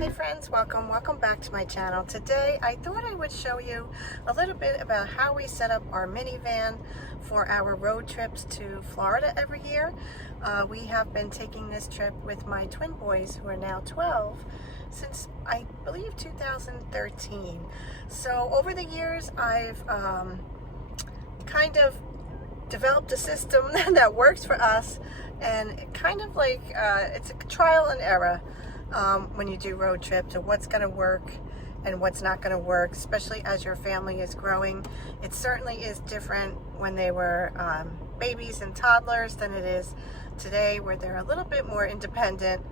Hey friends, welcome back to my channel. Today I thought I would show you a little bit about how we set up our minivan for our road trips to Florida every year. We have been taking this trip with my twin boys, who are now 12, since I believe 2013. So over the years I've kind of developed a system that works for us, and kind of like it's a trial and error when you do road trips, of what's going to work and what's not going to work, especially as your family is growing. It certainly is different when they were babies and toddlers than it is today, where they're a little bit more independent,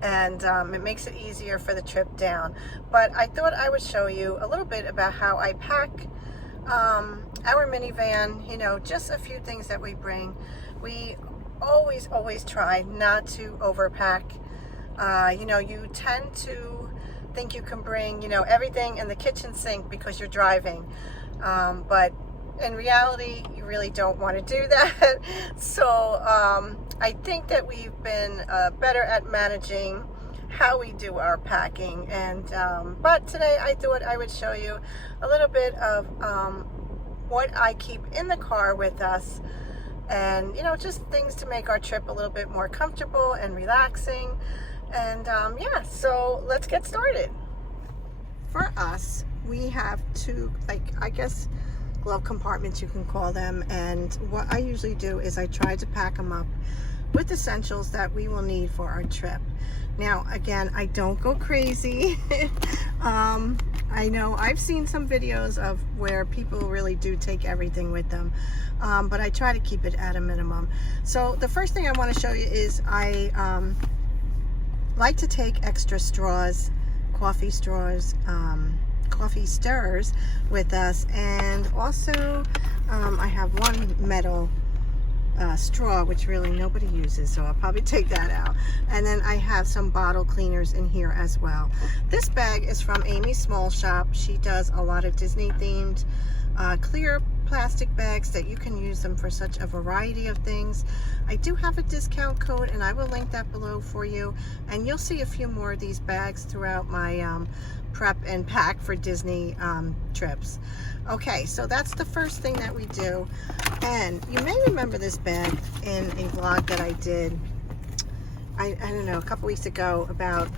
and it makes it easier for the trip down. But I thought I would show you a little bit about how I pack our minivan, just a few things that we bring. We always try not to overpack. You tend to think you can bring, everything in the kitchen sink because you're driving. But in reality, you really don't want to do that. So I think that we've been better at managing how we do our packing. But today I thought I would show you a little bit of what I keep in the car with us. And, just things to make our trip a little bit more comfortable and relaxing. And yeah, so let's get started. For us, we have two, I guess, glove compartments, you can call them. And what I usually do is I try to pack them up with essentials that we will need for our trip. Now, again, I don't go crazy. I know I've seen some videos of where people really do take everything with them, but I try to keep it at a minimum. So the first thing I want to show you is I like to take extra straws, coffee straws, coffee stirrers with us, and also I have one metal straw, which really nobody uses, so I'll probably take that out. And then I have some bottle cleaners in here as well. This bag is from Amy's Small Shop. She does a lot of Disney themed clear plastic bags that you can use them for such a variety of things. I do have a discount code, and I will link that below for you, and you'll see a few more of these bags throughout my prep and pack for Disney trips. Okay, so that's the first thing that we do. And you may remember this bag in a vlog that I did, I don't know, a couple weeks ago, about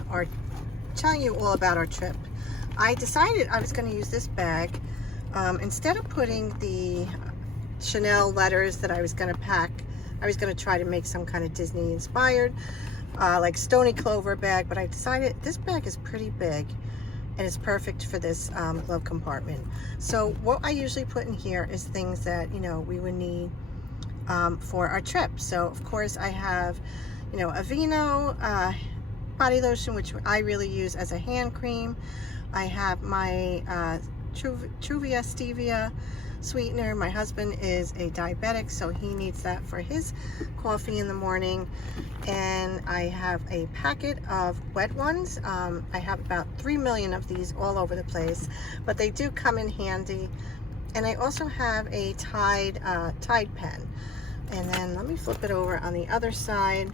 telling you all about our trip. I decided I was going to use this bag instead of putting the Chanel letters that I was going to pack. I was going to try to make some kind of Disney inspired like Stony Clover bag, but I decided this bag is pretty big and it's perfect for this glove compartment. So what I usually put in here is things that we would need for our trip. So of course I have Aveeno body lotion, which I really use as a hand cream. I have my Truvia stevia sweetener. My husband is a diabetic, so he needs that for his coffee in the morning. And I have a packet of wet ones. I have about 3 million of these all over the place, but they do come in handy. And I also have a Tide pen. And then let me flip it over on the other side.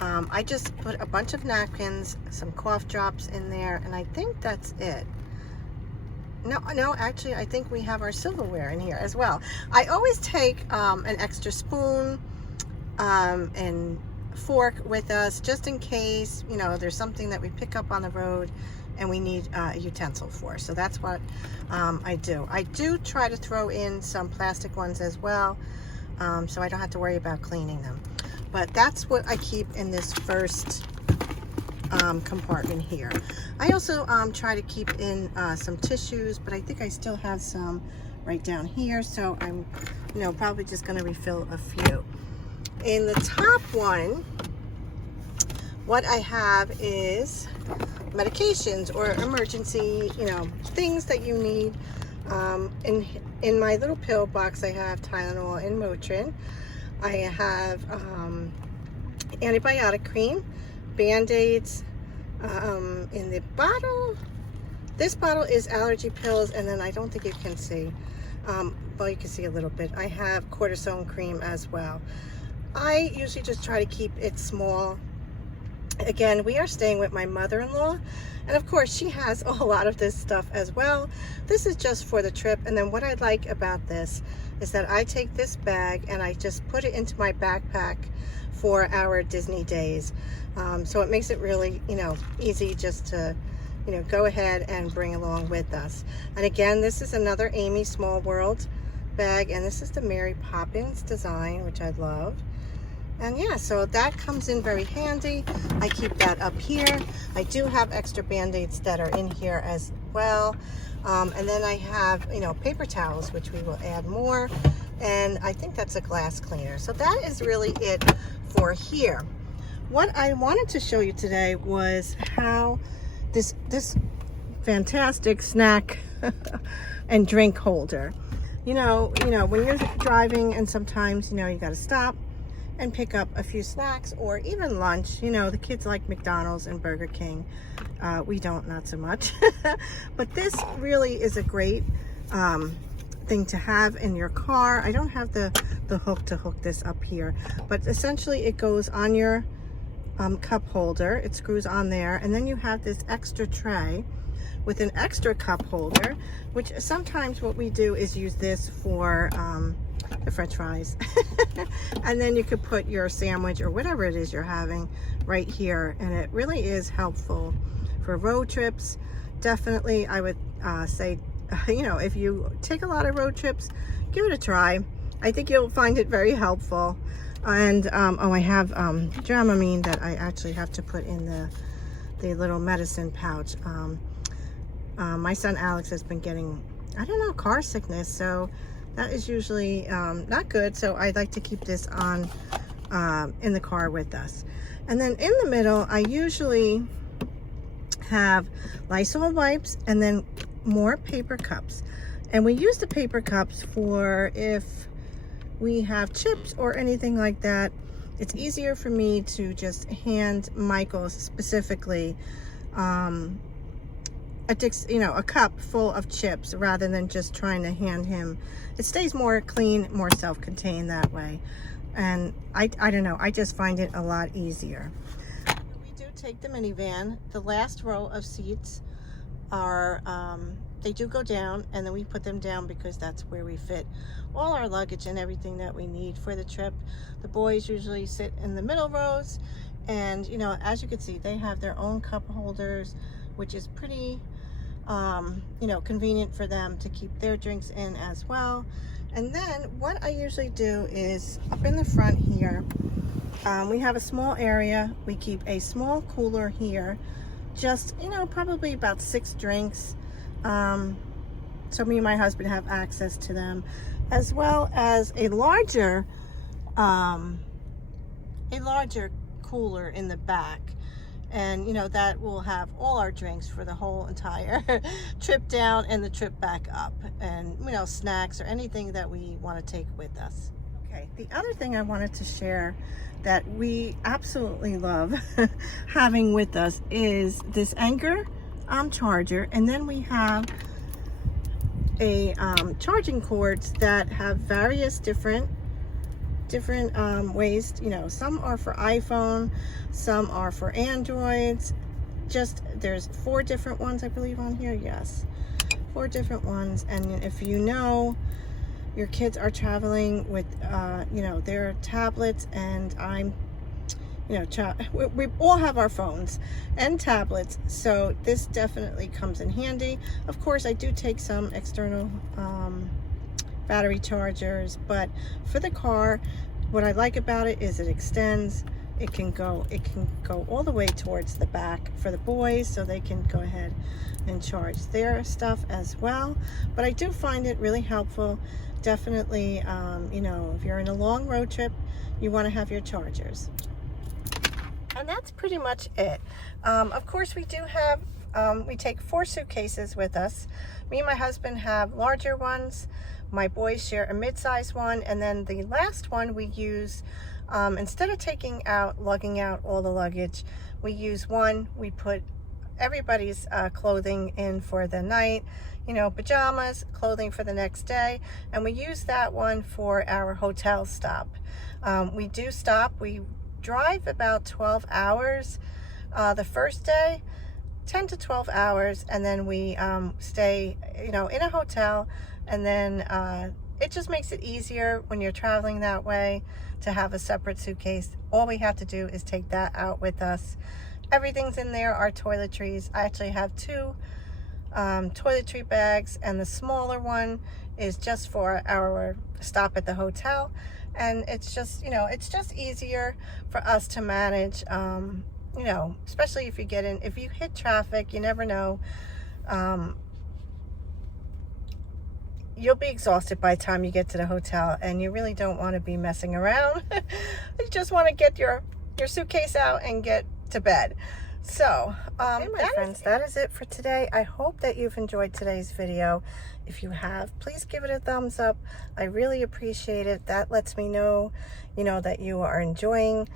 I just put a bunch of napkins, some cough drops in there, and I think that's it. No, actually, I think we have our silverware in here as well. I always take an extra spoon and fork with us, just in case, there's something that we pick up on the road and we need a utensil for. So that's what I do. I do try to throw in some plastic ones as well, so I don't have to worry about cleaning them. But that's what I keep in this first compartment here. I also try to keep in some tissues, but I think I still have some right down here, so I'm probably just going to refill a few. In the top one, what I have is medications or emergency things that you need. In my little pill box, I have Tylenol and Motrin. I have antibiotic cream, Band-Aids. In the bottle, this bottle is allergy pills, and then I don't think you can see, well, you can see a little bit. I have cortisone cream as well. I usually just try to keep it small Again, we are staying with my mother-in-law, and of course she has a lot of this stuff as well. This is just for the trip. And then what I like about this is that I take this bag and I just put it into my backpack for our Disney days. So it makes it really, easy just to, go ahead and bring along with us. And again, this is another Amy Small World bag, and this is the Mary Poppins design, which I love. And yeah, so that comes in very handy. I keep that up here. I do have extra band-aids that are in here as well. And then I have, paper towels, which we will add more. And I think that's a glass cleaner. So that is really it for here. What I wanted to show you today was how this fantastic snack and drink holder. When you're driving and sometimes, you got to stop and pick up a few snacks or even lunch. The kids like McDonald's and Burger King. We don't, not so much. But this really is a great thing to have in your car. I don't have the hook to hook this up here, but essentially it goes on your cup holder. It screws on there, and then you have this extra tray with an extra cup holder, which sometimes what we do is use this for the French fries. And then you could put your sandwich or whatever it is you're having right here, and it really is helpful for road trips. Definitely, I would say, if you take a lot of road trips, give it a try. I think you'll find it very helpful. And I have Dramamine that I actually have to put in the little medicine pouch. My son Alex has been getting, car sickness, so that is usually not good. So I like to keep this on in the car with us. And then in the middle, I usually have Lysol wipes and then more paper cups. And we use the paper cups for if we have chips or anything like that. It's easier for me to just hand Michael specifically a cup full of chips rather than just trying to hand him. It stays more clean, more self-contained that way. And I don't know, I just find it a lot easier. We do take the minivan. The last row of seats are, they do go down, and then we put them down because that's where we fit all our luggage and everything that we need for the trip. The boys usually sit in the middle rows, and as you can see, they have their own cup holders, which is pretty convenient for them to keep their drinks in as well. And then what I usually do is up in the front here, we have a small area. We keep a small cooler here, just probably about 6 drinks, so me and my husband have access to them, as well as a larger cooler in the back. And that will have all our drinks for the whole entire trip down and the trip back up, and snacks or anything that we want to take with us. Okay, the other thing I wanted to share that we absolutely love having with us is this Anchor charger, and then we have a charging cords that have various different ways. Some are for iPhone, some are for Androids. There's 4 different ones, I believe, on here. Yes, 4 different ones. And if your kids are traveling with their tablets, and we all have our phones and tablets, so this definitely comes in handy. Of course, I do take some external battery chargers, but for the car, what I like about it is it extends. It can go all the way towards the back for the boys, so they can go ahead and charge their stuff as well. But I do find it really helpful. Definitely, if you're in a long road trip, you want to have your chargers. And that's pretty much it. Of course, we do have, we take 4 suitcases with us. Me and my husband have larger ones. My boys share a mid-sized one. And then the last one we use, instead of lugging out all the luggage, we use one. We put everybody's clothing in for the night, pajamas, clothing for the next day. And we use that one for our hotel stop. We do stop. We drive about 12 hours The first day, 10 to 12 hours, and then we stay, in a hotel, and then it just makes it easier when you're traveling that way to have a separate suitcase. All we have to do is take that out with us. Everything's in there, our toiletries. I actually have two toiletry bags, and the smaller one is just for our stop at the hotel. And it's just, it's just easier for us to manage, especially if you hit traffic, you never know. You'll be exhausted by the time you get to the hotel, and you really don't want to be messing around. You just want to get your suitcase out and get to bed. So, my friends, that is it for today. I hope that you've enjoyed today's video. If you have, please give it a thumbs up. I really appreciate it. That lets me know, that you are enjoying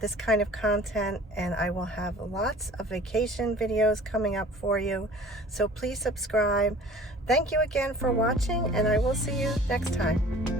this kind of content, and I will have lots of vacation videos coming up for you. So please subscribe. Thank you again for watching, and I will see you next time.